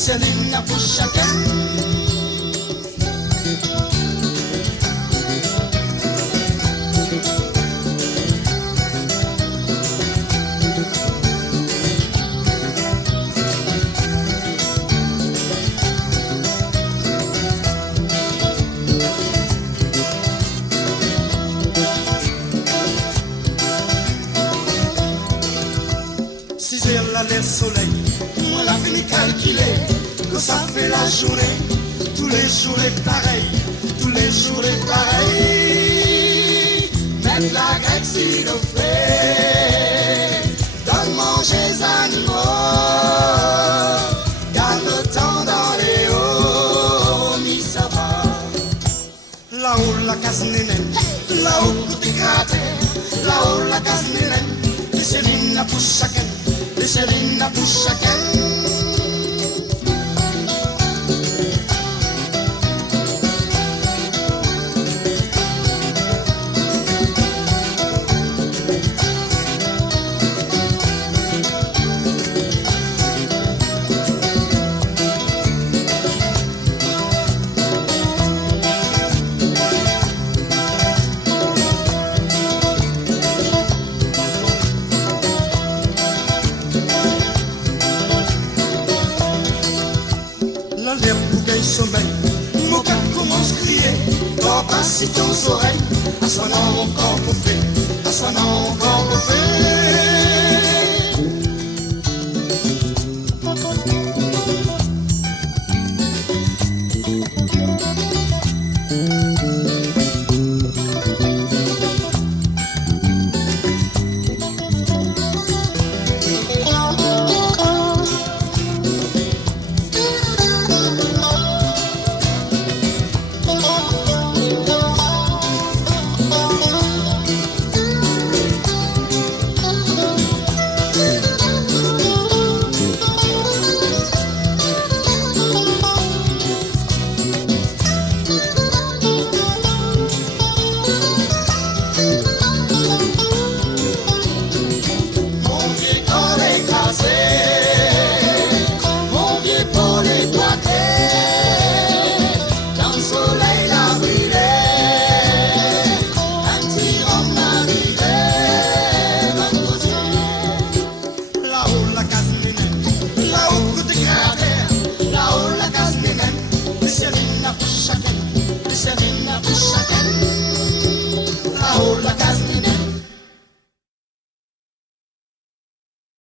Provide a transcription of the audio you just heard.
Selena Pushaka. Si j'ai l'air soleil, on l'a fini calculer. Ça fait la journée, tous les jours est pareil, tous les jours est pareil. Mettre la grecque s'il le fait, donne manger les animaux, garde le temps dans les hauts, mi ça va. Là-haut la casse nénène, là-haut côté cratère, là-haut la casse nénène, les chéline pour chacun, les chéline pour chacun. Sommeil, mon cœur commence à crier, dors pas si tes oreilles, à son nom mon corps bouffé, à son nom